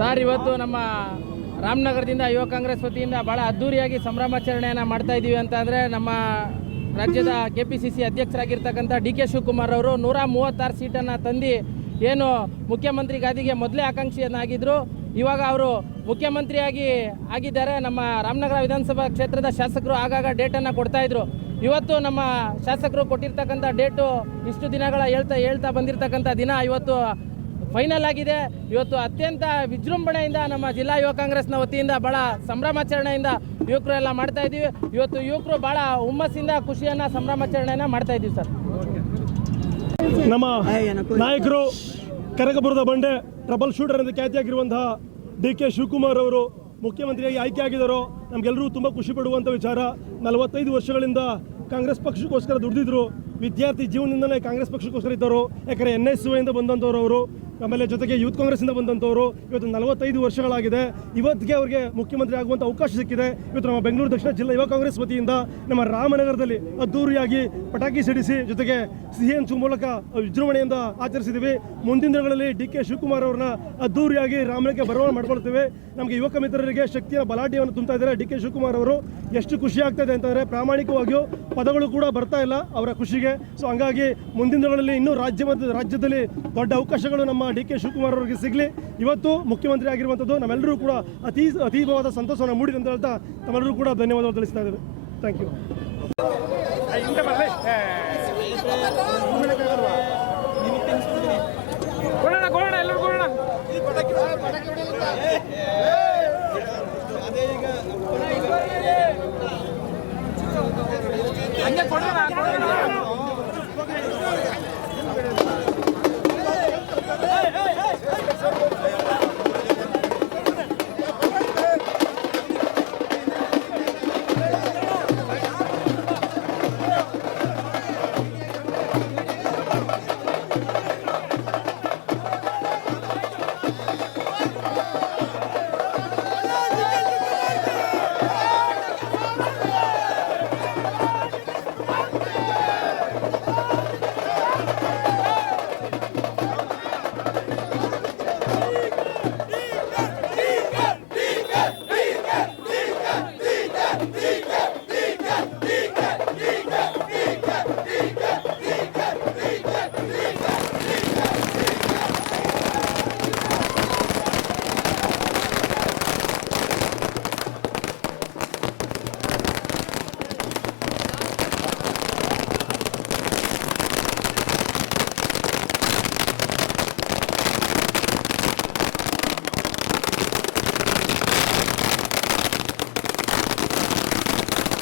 Sir, ಇವತ್ತು ನಮ್ಮ ರಾಮನಗರದಿಂದ ಯುವ ಕಾಂಗ್ರೆಸ್ ವತಿಯಿಂದ ಭಾಳ ಅದ್ಧೂರಿಯಾಗಿ ಸಂಭ್ರಮಾಚರಣೆಯನ್ನು ಮಾಡ್ತಾ ಇದ್ದೀವಿ ಅಂತ ಅಂದರೆ, ನಮ್ಮ ರಾಜ್ಯದ KPCC ಅಧ್ಯಕ್ಷರಾಗಿರ್ತಕ್ಕಂಥ DK ಶಿವಕುಮಾರ್ ಅವರು 136 ಸೀಟನ್ನು ತಂದು ಏನು ಮುಖ್ಯಮಂತ್ರಿ ಗಾದಿಗೆ ಮೊದಲೇ ಆಕಾಂಕ್ಷಿಯನ್ನಾಗಿದ್ದರು, ಇವಾಗ ಅವರು ಮುಖ್ಯಮಂತ್ರಿಯಾಗಿ ಆಗಿದ್ದಾರೆ. ನಮ್ಮ ರಾಮನಗರ ವಿಧಾನಸಭಾ ಕ್ಷೇತ್ರದ ಶಾಸಕರು ಆಗಾಗ ಡೇಟನ್ನು ಕೊಡ್ತಾಯಿದ್ರು. ಇವತ್ತು ನಮ್ಮ ಶಾಸಕರು ಕೊಟ್ಟಿರ್ತಕ್ಕಂಥ ಡೇಟು ಇಷ್ಟು ದಿನಗಳ ಹೇಳ್ತಾ ಬಂದಿರತಕ್ಕಂಥ ದಿನ ಇವತ್ತು ಫೈನಲ್ ಆಗಿದೆ. ಇವತ್ತು ಅತ್ಯಂತ ವಿಜೃಂಭಣೆಯಿಂದ ನಮ್ಮ ಜಿಲ್ಲಾ ಯುವ ಕಾಂಗ್ರೆಸ್ನ ವತಿಯಿಂದ ಭಾಳ ಸಂಭ್ರಮಾಚರಣೆಯಿಂದ ಯುವಕರೆಲ್ಲ ಮಾಡ್ತಾ ಇದ್ದೀವಿ. ಇವತ್ತು ಯುವಕರು ಭಾಳ ಹುಮ್ಮಸ್ಸಿಂದ ಖುಷಿಯನ್ನು ಸಂಭ್ರಮಾಚರಣೆಯನ್ನು ಮಾಡ್ತಾ ಇದ್ದೀವಿ ಸರ್. ನಮ್ಮ ನಾಯಕರು ಕನಕಪುರದ ಬಂಡೆ ಟ್ರಬಲ್ ಶೂಟರ್ ಎಂದು ಖ್ಯಾತಿಯಾಗಿರುವಂತಹ DK ಶಿವಕುಮಾರ್ ಅವರು ಮುಖ್ಯಮಂತ್ರಿಯಾಗಿ ಆಯ್ಕೆಯಾಗಿದ್ದಾರೋ ನಮಗೆಲ್ಲರೂ ತುಂಬ ಖುಷಿ ಪಡುವಂಥ ವಿಚಾರ. 45 ವರ್ಷಗಳಿಂದ ಕಾಂಗ್ರೆಸ್ ಪಕ್ಷಕ್ಕೋಸ್ಕರ ದುಡಿದಿದ್ರು. ವಿದ್ಯಾರ್ಥಿ ಜೀವನದಿಂದಲೇ ಕಾಂಗ್ರೆಸ್ ಪಕ್ಷಕ್ಕೋಸ್ಕರ ಇದ್ದವರು. ಯಾಕಂದರೆ NSUಯಿಂದ ಬಂದಂಥವ್ರು ಅವರು, ಆಮೇಲೆ ಜೊತೆಗೆ ಯೂತ್ ಕಾಂಗ್ರೆಸ್ಸಿಂದ ಬಂದಂಥವ್ರು. ಇವತ್ತು 45 ವರ್ಷಗಳಾಗಿದೆ. ಇವತ್ತಿಗೆ ಅವರಿಗೆ ಮುಖ್ಯಮಂತ್ರಿ ಆಗುವಂಥ ಅವಕಾಶ ಸಿಕ್ಕಿದೆ. ಇವತ್ತು ನಮ್ಮ ಬೆಂಗಳೂರು ದಕ್ಷಿಣ ಜಿಲ್ಲಾ ಯುವ ಕಾಂಗ್ರೆಸ್ ವತಿಯಿಂದ ನಮ್ಮ ರಾಮನಗರದಲ್ಲಿ ಅದ್ದೂರಿಯಾಗಿ ಪಟಾಕಿ ಸಿಡಿಸಿ ಜೊತೆಗೆ ಸಿಹಿ ಹಂಚುವ ಮೂಲಕ ವಿಜೃಂಭಣೆಯಿಂದ ಆಚರಿಸಿದ್ದೀವಿ. ಮುಂದಿನ ದಿನಗಳಲ್ಲಿ DK ಶಿವಕುಮಾರ್ ಅವ್ರನ್ನ ಅದ್ದೂರಿಯಾಗಿ ರಾಮನಗರಕ್ಕೆ ಬರವಣಿಗೆ ಮಾಡ್ಕೊಳ್ತೇವೆ. ನಮಗೆ ಯುವಕ ಮಿತ್ರರಿಗೆ ಶಕ್ತಿಯ ಬಲಾಢ್ಯವನ್ನು ತುಂಬ್ತಾ ಇದ್ದಾರೆ DK ಶಿವಕುಮಾರ್ ಅವರು. ಎಷ್ಟು ಖುಷಿ ಆಗ್ತಾ ಇದೆ ಅಂತಂದರೆ, ಪ್ರಾಮಾಣಿಕವಾಗಿಯೂ ಪದಗಳು ಕೂಡ ಬರ್ತಾ ಇಲ್ಲ ಅವರ ಖುಷಿಗೆ. ಸೊ ಹಂಗಾಗಿ ಮುಂದಿನ ದಿನಗಳಲ್ಲಿ ಇನ್ನೂ ರಾಜ್ಯದಲ್ಲಿ ದೊಡ್ಡ ಅವಕಾಶಗಳು ನಮ್ಮ DK ಶಿವಕುಮಾರ್ ಅವರಿಗೆ ಸಿಗಲಿ. ಇವತ್ತು ಮುಖ್ಯಮಂತ್ರಿ ಆಗಿರುವಂಥದ್ದು ನಮ್ಮೆಲ್ಲರೂ ಕೂಡ ಅತೀವವಾದ ಸಂತೋಷವನ್ನು ಮೂಡಿದೆ ಅಂತ ಹೇಳ್ತಾ ತಮ್ಮೆಲ್ಲರೂ ಕೂಡ ಧನ್ಯವಾದಗಳು ತಿಳಿಸ್ತಾ ಇದ್ದೇವೆ. Thank you.